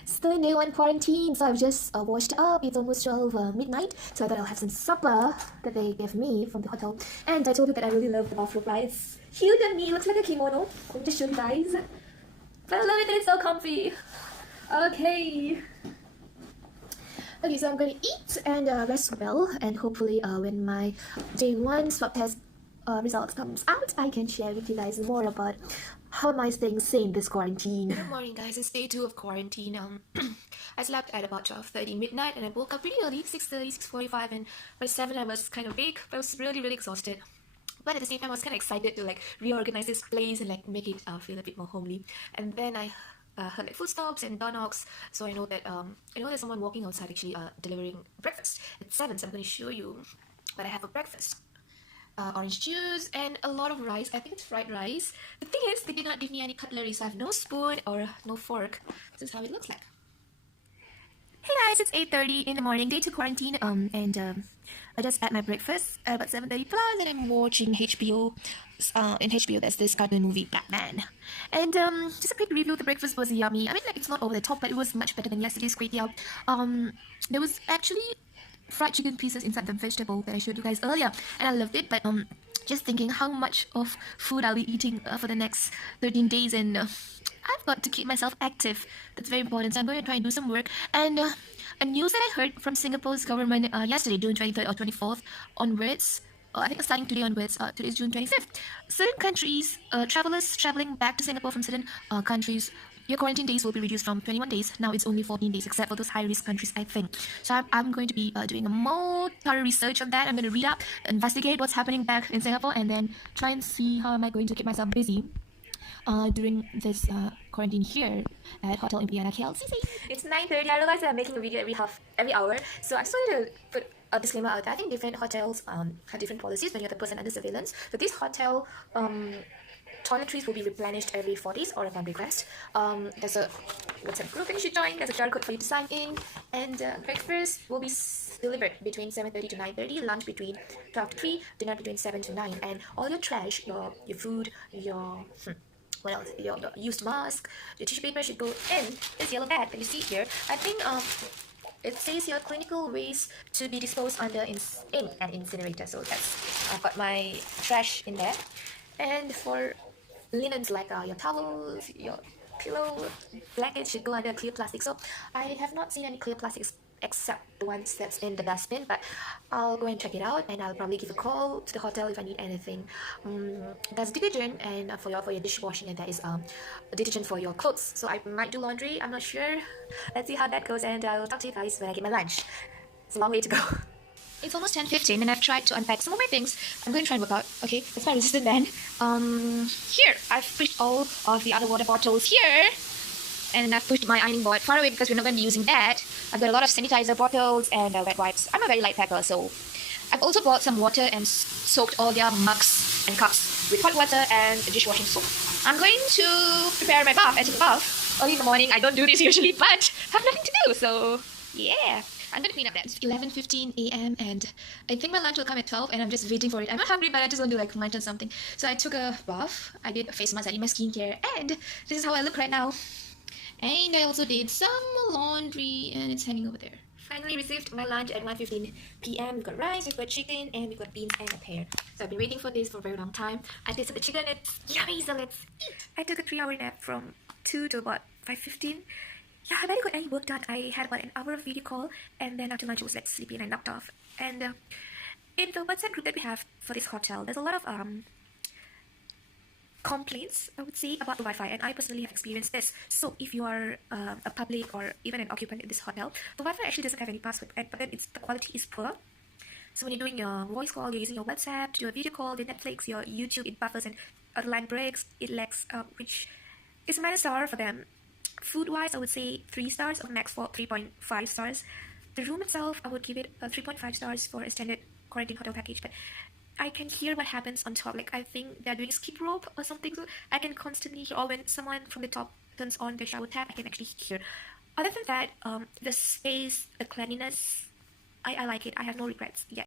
Still in day one quarantine, so I've just washed up. It's almost 12 midnight, so I thought I'll have some supper that they gave me from the hotel. And I told you that I really love the bathrobe, right? It's cute on me, it looks like a kimono. Let me just show you guys. But I love it that it's so comfy. Okay. Okay, so I'm gonna eat and rest well, and hopefully when my day one swab test results comes out, I can share with you guys more about how am I staying sane this quarantine. Good morning, guys. It's day 2 of quarantine. I slept at about 12:30 midnight, and I woke up pretty early, 6:30, 6:45, and by 7 I was kind of awake, but I was really exhausted. But at the same time, I was kind of excited to like reorganize this place and like make it feel a bit more homely. And then I heard like footsteps and door knocks, so I know that there's someone walking outside actually delivering breakfast at 7. So I'm going to show you what I have for breakfast. Orange juice and a lot of rice. I think it's fried rice. The thing is, they did not give me any cutlery, so I have no spoon or no fork. This is how it looks like. Hey guys, it's 8:30 in the morning, day 2 quarantine, and I just had my breakfast at about 7:30 plus, and I'm watching HBO. In HBO, there's this cartoon movie, Batman. And just a quick review, the breakfast was yummy. I mean, like, it's not over the top, but it was much better than yesterday's kway teow. There was actually fried chicken pieces inside the vegetable that I showed you guys earlier, and I loved it. But just thinking how much of food I'll be eating for the next 13 days, and I've got to keep myself active. That's very important, so I'm going to try and do some work. And a news that I heard from Singapore's government yesterday, June 23rd or 24th onwards, I think starting today onwards, today is June 25th, certain countries, travelers traveling back to Singapore from certain countries, your quarantine days will be reduced from 21 days. Now it's only 14 days, except for those high-risk countries, I think. So I'm going to be doing a more thorough research on that. I'm going to read up, investigate what's happening back in Singapore, and then try and see how am I going to keep myself busy during this quarantine here at Hotel Impiana KLCC. It's 9:30. I realize that I'm making a video every hour, so I just wanted to put a disclaimer out there. I think different hotels have different policies when you're the person under surveillance. So this hotel toiletries will be replenished every 4 days or upon request. There's a WhatsApp group that you should join. There's a QR code for you to sign in, and breakfast will be delivered between 7:30 to 9:30, lunch between 12 to 3, dinner between 7 to 9, and all your trash, your food, your what else? Your used mask, your tissue paper should go in this yellow bag that you see here. I think it says your clinical waste to be disposed under in an incinerator. So I've got my trash in there. And for linens like your towels, your pillow, blankets should go under clear plastic. So I have not seen any clear plastics except the ones that's in the dustbin, but I'll go and check it out, and I'll probably give a call to the hotel if I need anything. There's detergent and for your dishwashing, and there is detergent for your clothes. So I might do laundry, I'm not sure. Let's see how that goes, and I'll talk to you guys when I get my lunch. It's a long way to go. It's almost 10:15 and I've tried to unpack some of my things. I'm going to try and work out. Okay, that's my resistant band. Here, I've pushed all of the other water bottles here. And I've pushed my ironing board far away because we're not going to be using that. I've got a lot of sanitizer bottles and wet wipes. I'm a very light packer, so I've also bought some water and soaked all their mugs and cups with hot water and dishwashing soap. I'm going to prepare my bath. I take a bath early in the morning. I don't do this usually, but I have nothing to do, so yeah. I'm going to clean up that. It's 11:15 a.m. and I think my lunch will come at 12, and I'm just waiting for it. I'm not hungry, but I just want to like munch on something. So I took a bath. I did a face mask. I did my skincare, and this is how I look right now. And I also did some laundry, and it's hanging over there. Finally received my lunch at 1:15 p.m. We've got rice, we've got chicken, and we've got beans and a pear. So I've been waiting for this for a very long time. I tasted the chicken, it's yummy, so let's eat. I took a 3-hour nap from 2 to about 5:15. Yeah, I barely got any work done. I had about an hour of video call, and then after lunch I was like sleepy and I knocked off. And in the WhatsApp group that we have for this hotel, there's a lot of complaints, I would say, about the Wi-Fi, and I personally have experienced this. So if you are a public or even an occupant in this hotel, the Wi-Fi actually doesn't have any password, but then the quality is poor. So when you're doing your voice call, you're using your WhatsApp to do a video call, the Netflix, your YouTube, it buffers and the line breaks, it lags, which is a minus star for them. Food-wise, I would say 3 stars, or max for 3.5 stars. The room itself, I would give it 3.5 stars for a standard quarantine hotel package, but I can hear what happens on top. Like, I think they're doing skip rope or something, so I can constantly hear, or when someone from the top turns on the shower tap, I can actually hear. Other than that, the space, the cleanliness, I like it. I have no regrets yet.